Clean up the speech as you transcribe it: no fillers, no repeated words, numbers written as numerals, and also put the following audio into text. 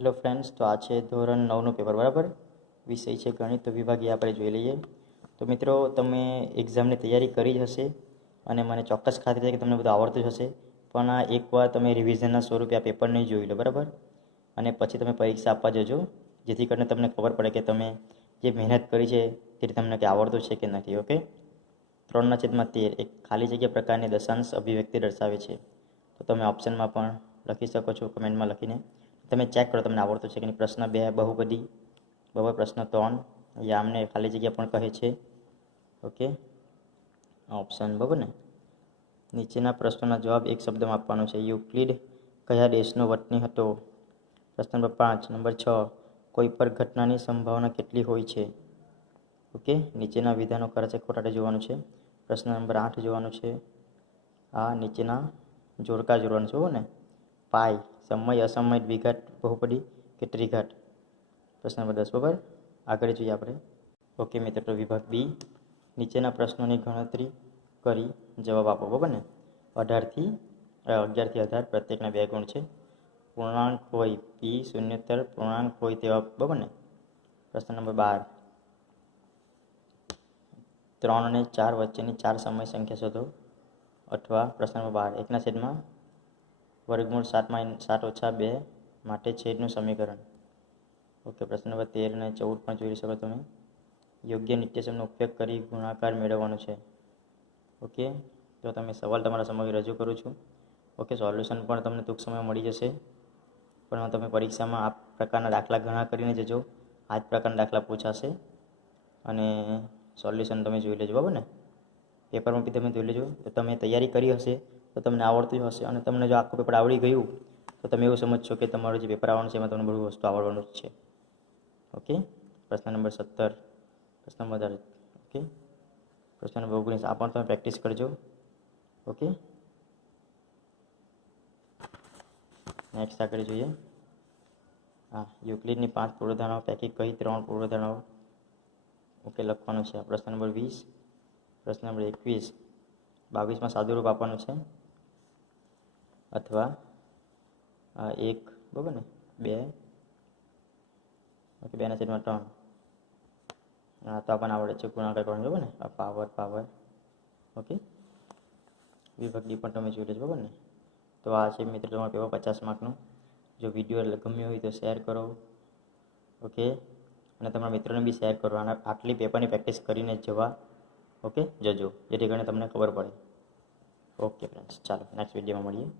Hello friends, તો આ છે ધોરણ 9નું પેપર, બરાબર. વિષય છે ગણિત, તો વિભાગ એ આપણે જોઈ લઈએ. તો મિત્રો, તમે એક્ઝામની તૈયારી કરી જ હશે અને મને ચોક્કસ ખાતરી છે કે તમને બધું આવડતું જ હશે. પણ આ એકવાર તમે રિવિઝનના સ્વરૂપે આ પેપર નહીં જોઈ લો, બરાબર. અને પછી તમે પરીક્ષા આપવા જજો, જેથી કરીને તમને ખબર પડે કે તમે જે મહેનત કરી છે તે તમને કે આવડતું છે કે નથી. ઓકે. 3/13 એક ખાલી જગ્યા પ્રકારની દશાંશ અભિવ્યક્તિ દર્શાવે છે. તો તમે ઓપ્શનમાં પણ લખી શકો છો, કમેન્ટમાં લખીને. તમે ચેક કરો તમને આવડતું છે કે નહીં. પ્રશ્ન 2 બહુપદી, બરાબર. પ્રશ્ન 3 યામને ખાલી જગ્યા પણ કહે છે. ઓકે, ઓપ્શન, બરાબર ને. નીચેના પ્રશ્નોના જવાબ એક શબ્દમાં આપવાનો છે. યુક્લિડ કયા દેશનો વતની હતો? પ્રશ્ન નંબર 5. નંબર 6 કોઈ પર ઘટનાની સંભાવના કેટલી હોય છે? ઓકે, નીચેના વિધાનો ખરા છે ખોટા તે જોવાનું છે. પ્રશ્ન નંબર 8 જોવાનું છે. આ નીચેના જોડકા જોડવાનું છે, બરાબર ને. પાઈ સમય અસમય દ્વિઘાત બહુપદી કે ત્રિઘાત? પ્રશ્ન નંબર 10, બરાબર. આગળ જોઈએ આપણે. ઓકે મિત્રો, તો વિભાગ બી, નીચેના પ્રશ્નોની ગણતરી કરી જવાબ આપો, બરાબર ને. 11 થી 18 પ્રત્યેકના 2 ગુણ છે. પૂર્ણાંક હોય પી શૂન્યોત્તર પૂર્ણાંક હોય તેવા, બરાબર ને. પ્રશ્ન નંબર 12 3 અને 4 વચ્ચેની 4 સમય સંખ્યા શોધો. અથવા પ્રશ્ન નંબર 12 1/7 વર્ગમૂળ 7 - 2 માટે છેદનું સમીકરણ. ઓકે, પ્રશ્ન નંબર 13 અને 14 પણ જોઈ શકો તમે. યોગ્ય નિત્યસમનો ઉપયોગ કરી ગુણાકાર મેળવવાનો છે. ઓકે, તો તમે સવાલ તમારા સમય રજૂ કરું છું. ઓકે, સોલ્યુશન પણ તમને ટૂંક સમયમાં મળી જશે. પણ તમે પરીક્ષામાં આ પ્રકારના દાખલા ઘણા કરીને જજો. આ જ પ્રકારના દાખલા પૂછાશે અને સોલ્યુશન તમે જોઈ લેજો, બરાબર ને. પેપરમાં બી તમે જોઈ લેજો. તો તમે તૈયારી કરી હશે તો તમને આવડતું હશે, અને તમને જો આખું પેપર આવડી ગયું તો તમે એવું સમજશો કે તમારું જે પેપર આવવાનું છે એમાં તમને બધી વસ્તુ આવડવાનું જ છે. ઓકે, પ્રશ્ન નંબર 17, પ્રશ્ન નંબર 18. ઓકે, પ્રશ્ન નંબર 19 આ પણ તમે પ્રેક્ટિસ કરજો. ઓકે, નેક્સ્ટ આગળ જોઈએ. હા, યુક્લિડની 5 પૂર્વધારણાઓ પૈકી કઈ 3 પૂર્વધારણાઓ ઓકે લખવાનું છે. પ્રશ્ન નંબર 20, પ્રશ્ન નંબર 21, 22માં સાદુરૂપ આપવાનું છે. અથવા 1, બરાબર ને, 2, ઓકે, 2/3. હા, તો આપણને આવડે છે ગુણાકાર કરવાનો, બરાબર ને. પાવર. ઓકે, વિભાગ ડી પણ તમે જોઈ લેજો, બરાબર ને. તો આ છે મિત્રો તમારો પેપર 50 માર્કનું. જો વિડીયો ગમ્યો હોય તો શેર કરો. ઓકે, અને તમારા મિત્રોને બી શેર કરો. અને આટલી પેપરની પ્રેક્ટિસ કરીને જવા ઓકે જજો, જેથી કરીને તમને ખબર પડે. ઓકે ફ્રેન્ડ્સ, ચાલો નેક્સ્ટ વિડીયોમાં મળીએ.